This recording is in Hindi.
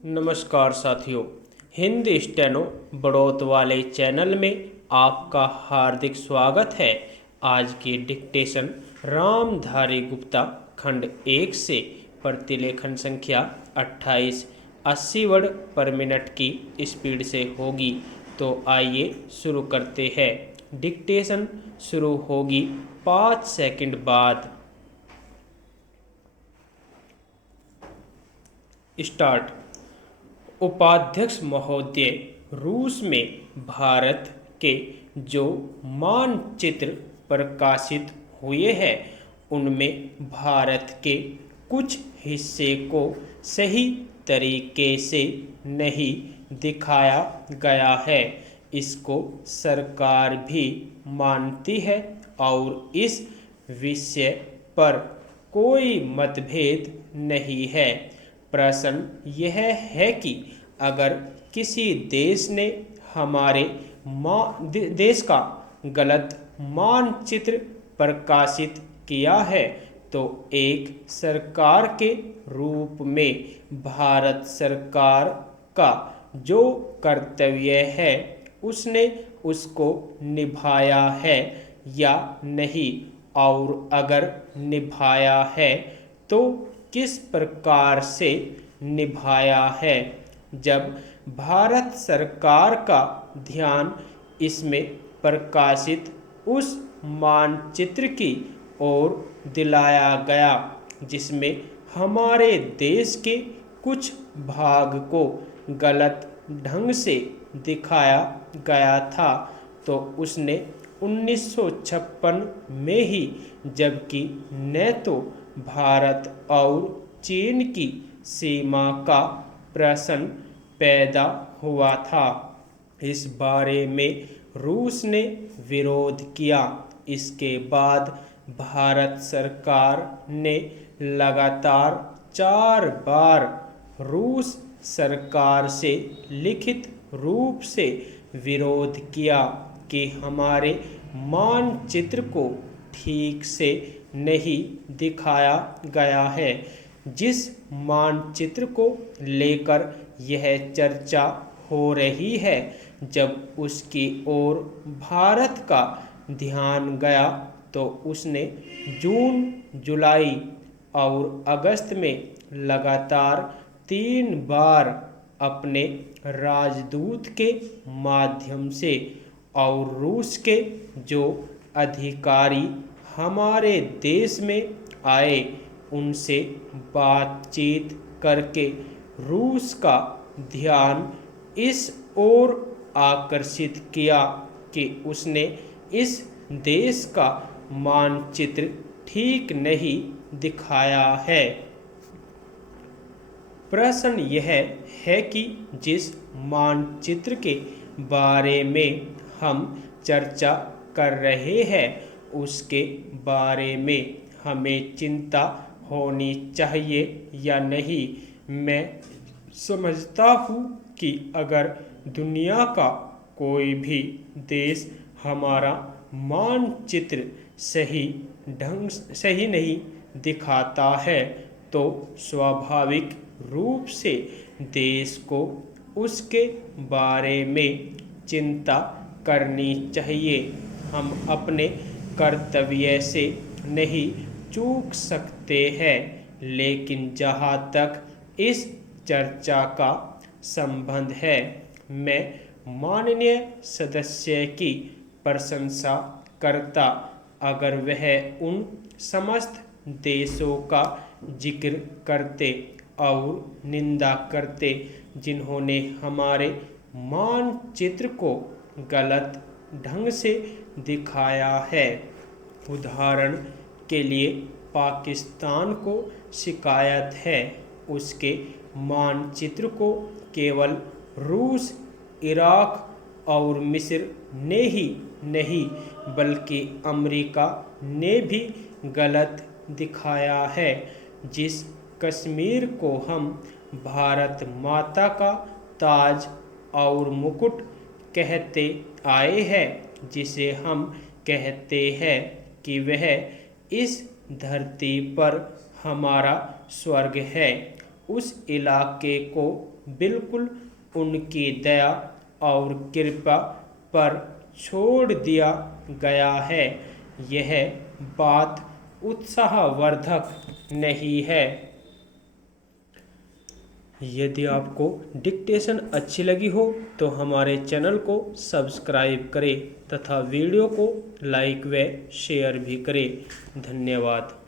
नमस्कार साथियों, हिंदी स्टेनो बढ़ोत वाले चैनल में आपका हार्दिक स्वागत है। आज की डिक्टेशन रामधारी गुप्ता खंड 1 से प्रतिलेखन संख्या 28 80 वर्ड पर मिनट की स्पीड से होगी। तो आइए शुरू करते हैं। डिक्टेशन शुरू होगी 5 सेकंड बाद। स्टार्ट। उपाध्यक्ष महोदय, रूस में भारत के जो मानचित्र प्रकाशित हुए हैं उनमें भारत के कुछ हिस्से को सही तरीके से नहीं दिखाया गया है। इसको सरकार भी मानती है और इस विषय पर कोई मतभेद नहीं है। प्रश्न यह है कि अगर किसी देश ने हमारे देश का गलत मानचित्र प्रकाशित किया है तो एक सरकार के रूप में भारत सरकार का जो कर्तव्य है उसने उसको निभाया है या नहीं, और अगर निभाया है तो किस प्रकार से निभाया है। जब भारत सरकार का ध्यान इसमें प्रकाशित उस मानचित्र की ओर दिलाया गया जिसमें हमारे देश के कुछ भाग को गलत ढंग से दिखाया गया था, तो उसने 1956 में ही, जबकि न तो भारत और चीन की सीमा का प्रश्न पैदा हुआ था, इस बारे में रूस ने विरोध किया। इसके बाद भारत सरकार ने लगातार 4 बार रूस सरकार से लिखित रूप से विरोध किया कि हमारे मानचित्र को ठीक से नहीं दिखाया गया है। जिस मानचित्र को लेकर यह चर्चा हो रही है, जब उसकी ओर भारत का ध्यान गया तो उसने जून, जुलाई और अगस्त में लगातार 3 बार अपने राजदूत के माध्यम से और रूस के जो अधिकारी हमारे देश में आए उनसे बातचीत करके रूस का ध्यान इस ओर आकर्षित किया कि उसने इस देश का मानचित्र ठीक नहीं दिखाया है। प्रश्न यह है कि जिस मानचित्र के बारे में हम चर्चा कर रहे हैं उसके बारे में हमें चिंता होनी चाहिए या नहीं। मैं समझता हूँ कि अगर दुनिया का कोई भी देश हमारा मानचित्र सही नहीं दिखाता है तो स्वाभाविक रूप से देश को उसके बारे में चिंता करनी चाहिए। हम अपने कर्तव्य से नहीं चूक सकते हैं, लेकिन जहाँ तक इस चर्चा का संबंध है, मैं माननीय सदस्य की प्रशंसा करता अगर वह उन समस्त देशों का जिक्र करते और निंदा करते जिन्होंने हमारे मानचित्र को गलत ढंग से दिखाया है। उदाहरण के लिए पाकिस्तान को शिकायत है उसके मानचित्र को केवल रूस, इराक और मिस्र ने ही नहीं बल्कि अमेरिका ने भी गलत दिखाया है। जिस कश्मीर को हम भारत माता का ताज और मुकुट कहते आए हैं, जिसे हम कहते हैं कि वह इस धरती पर हमारा स्वर्ग है, उस इलाके को बिल्कुल उनकी दया और कृपा पर छोड़ दिया गया है। यह बात उत्साहवर्धक नहीं है। यदि आपको डिक्टेशन अच्छी लगी हो तो हमारे चैनल को सब्सक्राइब करें तथा वीडियो को लाइक व शेयर भी करें। धन्यवाद।